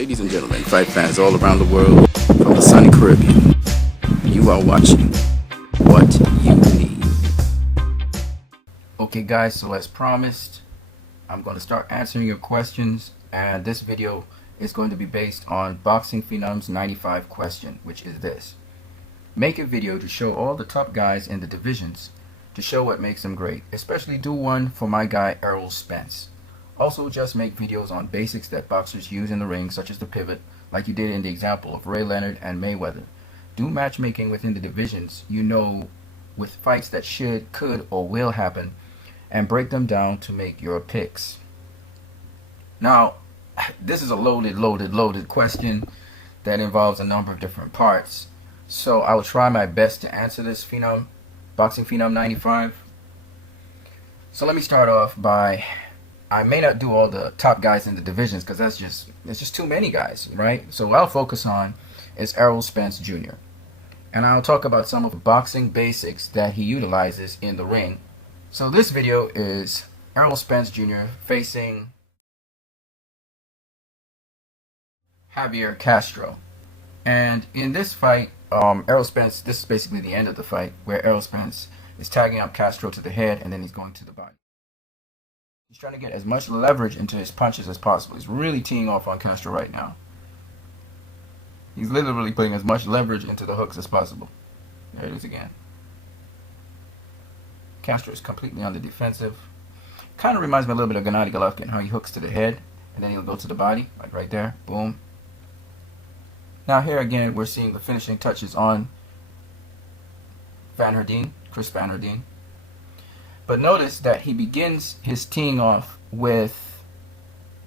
Ladies and gentlemen, fight fans all around the world, from the sunny Caribbean, you are watching What You Need. Okay guys, so as promised, I'm going to start answering your questions, and this video is going to be based on Boxingphenome95 question, which is this. Make a video to show all the top guys in the divisions, to show what makes them great. Especially do one for my guy Errol Spence. Also just make videos on basics that boxers use in the ring, such as the pivot, like you did in the example of Ray Leonard and Mayweather. Do matchmaking within the divisions, you know, with fights that should, could, or will happen, and break them down to make your picks. Now, this is a loaded question that involves a number of different parts. So I will try my best to answer this, Boxingphenome95. So let me start off by, I may not do all the top guys in the divisions because it's just too many guys, right? So what I'll focus on is Errol Spence Jr. And I'll talk about some of the boxing basics that he utilizes in the ring. So this video is Errol Spence Jr. facing Javier Castro. And in this fight, Errol Spence, this is basically the end of the fight, where Errol Spence is tagging up Castro to the head and then he's going to the body. He's trying to get as much leverage into his punches as possible. He's really teeing off on Castro right now. He's literally putting as much leverage into the hooks as possible. There it is again. Castro is completely on the defensive. Kind of reminds me a little bit of Gennady Golovkin, how he hooks to the head and then he'll go to the body, like right there. Boom. Now here again, we're seeing the finishing touches on Chris Van Herden. But notice that he begins his teeing off with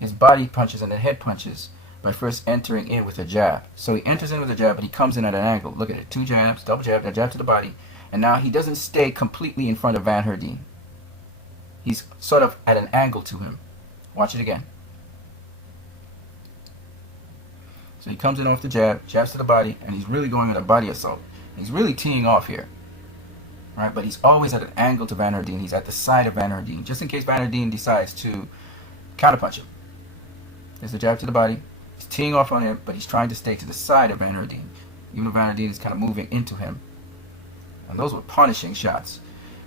his body punches and the head punches by first entering in with a jab. So he enters in with a jab, but he comes in at an angle. Look at it, 2 jabs, double jab, a jab to the body. And now he doesn't stay completely in front of Van Herden. He's sort of at an angle to him. Watch it again. So he comes in off the jab, jabs to the body, and he's really going at a body assault. He's really teeing off here. Right, but he's always at an angle to Van Herden. He's at the side of Van Herden, just in case Van Herden decides to counterpunch him. There's a jab to the body. He's teeing off on him, but he's trying to stay to the side of Van Herden, even though Van Herden is kind of moving into him. And those were punishing shots.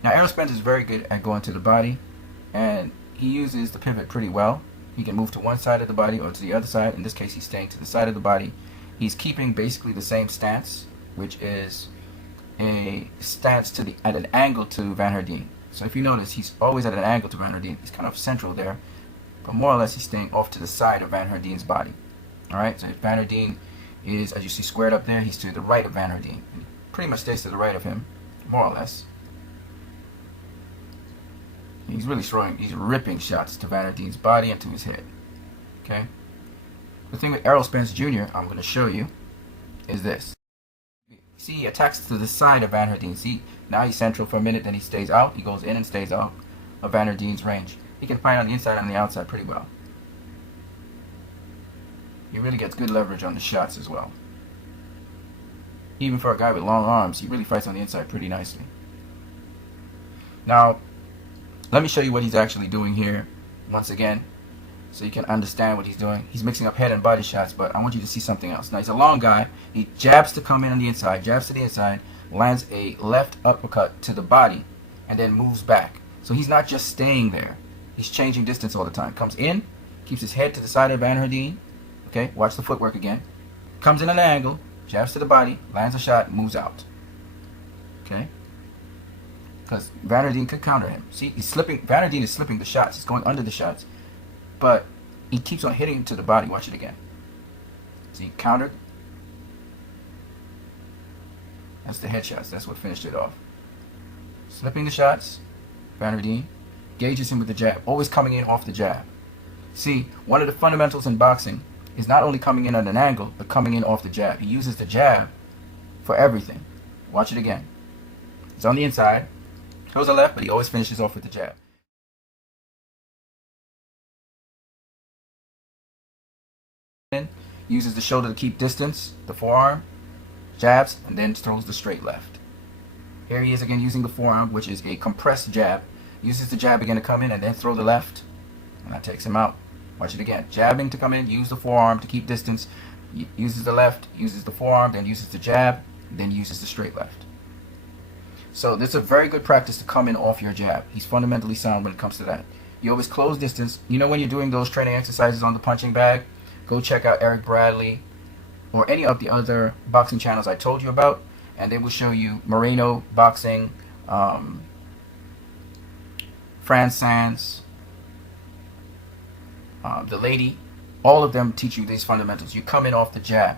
Now, Errol Spence is very good at going to the body, and he uses the pivot pretty well. He can move to one side of the body or to the other side. In this case, he's staying to the side of the body. He's keeping basically the same stance, which is a stance at an angle to Van Herden. So if you notice, he's always at an angle to Van Herden. He's kind of central there, but more or less he's staying off to the side of Van Herden's body. Alright, so if Van Herden is, as you see, squared up there, he's to the right of Van Herden. He pretty much stays to the right of him, more or less. He's really throwing, he's ripping shots to Van Herden's body and to his head. Okay? The thing with Errol Spence Jr., I'm going to show you, is this. See, he attacks to the side of Van Herden. See, now he's central for a minute, then he stays out. He goes in and stays out of Van Herden's range. He can fight on the inside and the outside pretty well. He really gets good leverage on the shots as well. Even for a guy with long arms, he really fights on the inside pretty nicely. Now, let me show you what he's actually doing here once again, so you can understand what he's doing. He's mixing up head and body shots, but I want you to see something else. Now, he's a long guy. He jabs to come in on the inside, jabs to the inside, lands a left uppercut to the body, and then moves back. So he's not just staying there. He's changing distance all the time. Comes in, keeps his head to the side of Van Herden. Okay, watch the footwork again. Comes in at an angle, jabs to the body, lands a shot, moves out. Okay? Because Van Herden could counter him. See, he's slipping. Van Herden is slipping the shots. He's going under the shots. But he keeps on hitting him to the body. Watch it again. See, countered. That's the headshots. That's what finished it off. Slipping the shots. Van Herden gauges him with the jab. Always coming in off the jab. See, one of the fundamentals in boxing is not only coming in at an angle, but coming in off the jab. He uses the jab for everything. Watch it again. He's on the inside. Goes to the left, but he always finishes off with the jab. Uses the shoulder to keep distance, the forearm, jabs, and then throws the straight left. Here he is again using the forearm, which is a compressed jab. Uses the jab again to come in and then throw the left, and that takes him out. Watch it again. Jabbing to come in, use the forearm to keep distance, uses the left, uses the forearm, then uses the jab, then uses the straight left. So this is a very good practice to come in off your jab. He's fundamentally sound when it comes to that. You always close distance. You know, when you're doing those training exercises on the punching bag, go check out Eric Bradley or any of the other boxing channels I told you about, and they will show you Moreno Boxing, Fran Sands, the lady. All of them teach you these fundamentals. You come in off the jab.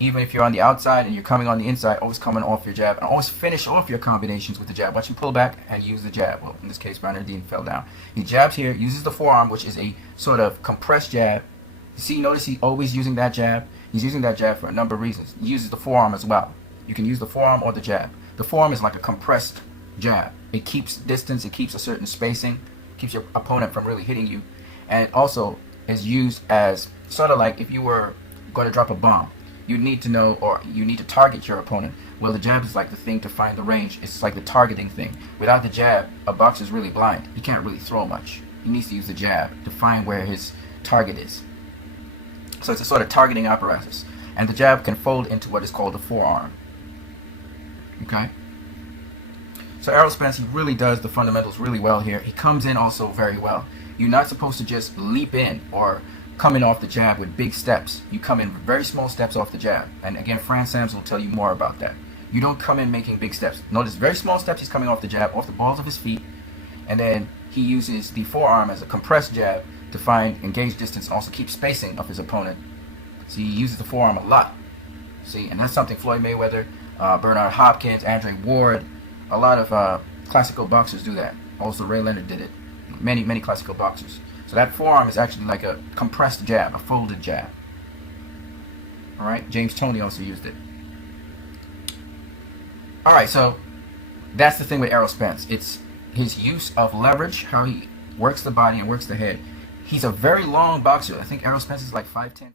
Even if you're on the outside and you're coming on the inside, always coming off your jab. And always finish off your combinations with the jab. Watch him pull back and use the jab. Well, in this case, Bernardine fell down. He jabs here, uses the forearm, which is a sort of compressed jab. See, notice he's always using that jab. He's using that jab for a number of reasons. He uses the forearm as well. You can use the forearm or the jab. The forearm is like a compressed jab. It keeps distance. It keeps a certain spacing. Keeps your opponent from really hitting you. And it also is used as sort of like if you were going to drop a bomb. You need to know, or you need to target your opponent. Well, the jab is like the thing to find the range. It's like the targeting thing. Without the jab, a boxer's really blind. He can't really throw much. He needs to use the jab to find where his target is. So it's a sort of targeting apparatus. And the jab can fold into what is called the forearm. Okay? So Errol Spence, he really does the fundamentals really well here. He comes in also very well. You're not supposed to just leap in or coming off the jab with big steps. You come in very small steps off the jab. And again, Fran Sands will tell you more about that. You don't come in making big steps. Notice very small steps. He's coming off the jab, off the balls of his feet. And then he uses the forearm as a compressed jab to find engaged distance, also keep spacing of his opponent. See, he uses the forearm a lot. See, and that's something Floyd Mayweather, Bernard Hopkins, Andre Ward, a lot of classical boxers do that. Also Ray Leonard did it. Many classical boxers. So that forearm is actually like a compressed jab, a folded jab. Alright, James Toney also used it. Alright, so that's the thing with Errol Spence. It's his use of leverage, how he works the body and works the head. He's a very long boxer. I think Errol Spence is like 5'10".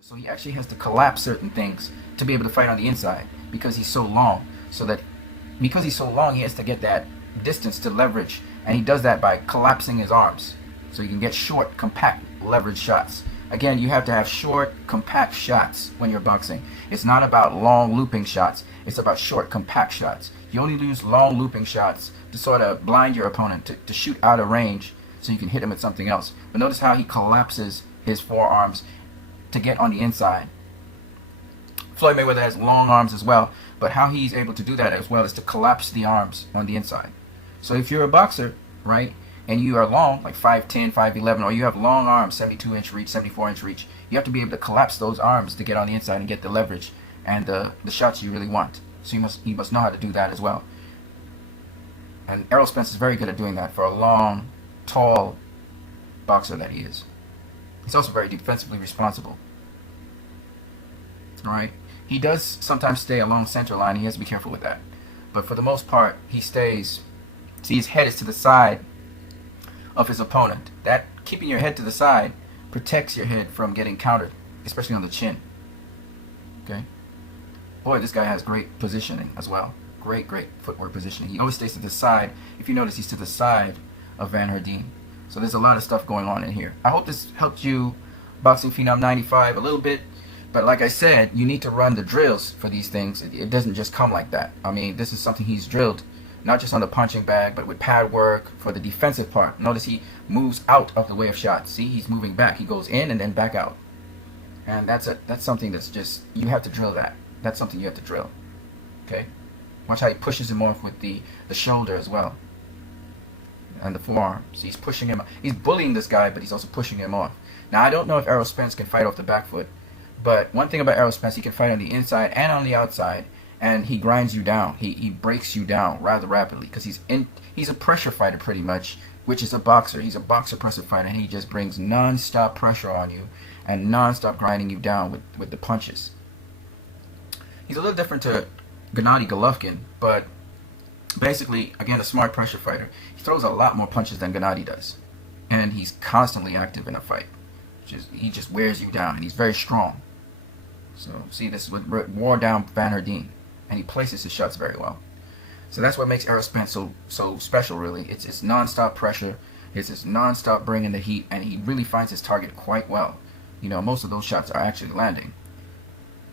So he actually has to collapse certain things to be able to fight on the inside because he's so long. So that because he's so long, he has to get that distance to leverage, and he does that by collapsing his arms so you can get short, compact leverage shots. Again, you have to have short, compact shots when you're boxing. It's not about long looping shots. It's about short, compact shots. You only use long looping shots to sort of blind your opponent, to shoot out of range so you can hit him with something else. But notice how he collapses his forearms to get on the inside. Floyd Mayweather has long arms as well, but how he's able to do that as well is to collapse the arms on the inside. So if you're a boxer, right, and you are long, like 5'10", 5'11", or you have long arms, 72-inch reach, 74-inch reach, you have to be able to collapse those arms to get on the inside and get the leverage and the shots you really want. So you must know how to do that as well. And Errol Spence is very good at doing that for a long, tall boxer that he is. He's also very defensively responsible. Alright? He does sometimes stay along center line. He has to be careful with that. But for the most part, he stays. See, his head is to the side of his opponent. That keeping your head to the side protects your head from getting countered, especially on the chin. Okay? Boy, this guy has great positioning as well. Great footwork positioning. He always stays to the side. If you notice, he's to the side of Van Herdeen. So there's a lot of stuff going on in here. I hope this helped you, Boxingphenome95, a little bit. But like I said, you need to run the drills for these things. It doesn't just come like that. I mean, this is something he's drilled, not just on the punching bag, but with pad work for the defensive part. Notice he moves out of the way of shots. See, he's moving back. He goes in and then back out. And that's something that's just, you have to drill that. That's something you have to drill. Okay? Watch how he pushes him off with the shoulder as well. And the forearm. So he's pushing him. He's bullying this guy, but he's also pushing him off. Now, I don't know if Errol Spence can fight off the back foot. But one thing about Errol Spence, he can fight on the inside and on the outside, and he grinds you down. He breaks you down rather rapidly because he's a pressure fighter pretty much, which is a boxer. He's a boxer pressure fighter, and he just brings non-stop pressure on you and non-stop grinding you down with the punches. He's a little different to Gennady Golovkin, but basically, again, a smart pressure fighter. He throws a lot more punches than Gennady does, and he's constantly active in a fight. He just wears you down, and he's very strong. So, see, this is what wore down Van Herdeen, and he places his shots very well. So that's what makes Errol Spence so special, really. It's non-stop pressure, It's just non-stop bringing the heat, and he really finds his target quite well. You know, most of those shots are actually landing.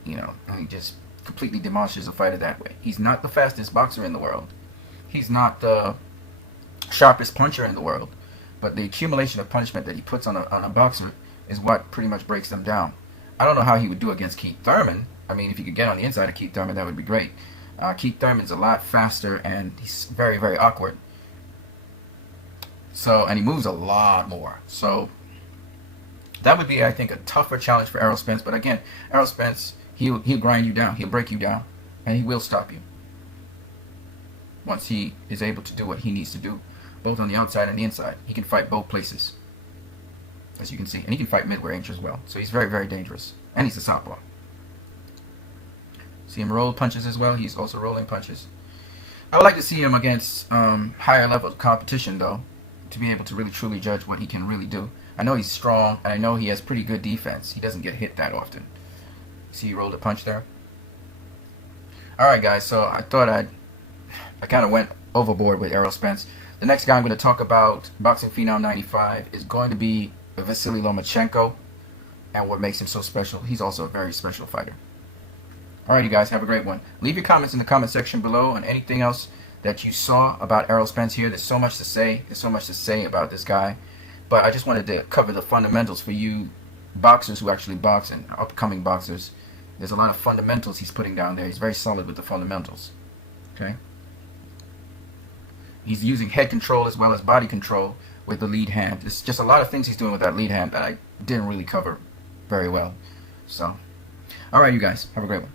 You know, and he just completely demolishes a fighter that way. He's not the fastest boxer in the world. He's not the sharpest puncher in the world. But the accumulation of punishment that he puts on a boxer is what pretty much breaks them down. I don't know how he would do against Keith Thurman. I mean, if he could get on the inside of Keith Thurman, that would be great. Keith Thurman's a lot faster, and he's very, very awkward. So, and he moves a lot more. So, that would be, I think, a tougher challenge for Errol Spence. But again, Errol Spence, he'll grind you down. He'll break you down. And he will stop you. Once he is able to do what he needs to do, both on the outside and the inside. He can fight both places, as you can see. And he can fight mid-range as well. So he's very, very dangerous. And he's a southpaw. See him roll punches as well. He's also rolling punches. I would like to see him against higher level competition, though, to be able to really truly judge what he can really do. I know he's strong, and I know he has pretty good defense. He doesn't get hit that often. See, he rolled a punch there. Alright, guys, so I thought I kind of went overboard with Errol Spence. The next guy I'm going to talk about, Boxingphenome95, is going to be Vasily Lomachenko. And what makes him so special, he's also a very special fighter. Alright, you guys, have a great one. Leave your comments in the comment section below on anything else that you saw about Errol Spence here. There's so much to say. There's so much to say about this guy. But I just wanted to cover the fundamentals for you boxers who actually box and upcoming boxers. There's a lot of fundamentals he's putting down there. He's very solid with the fundamentals. Okay? He's using head control as well as body control with the lead hand. There's just a lot of things he's doing with that lead hand that I didn't really cover very well. So, alright, you guys. Have a great one.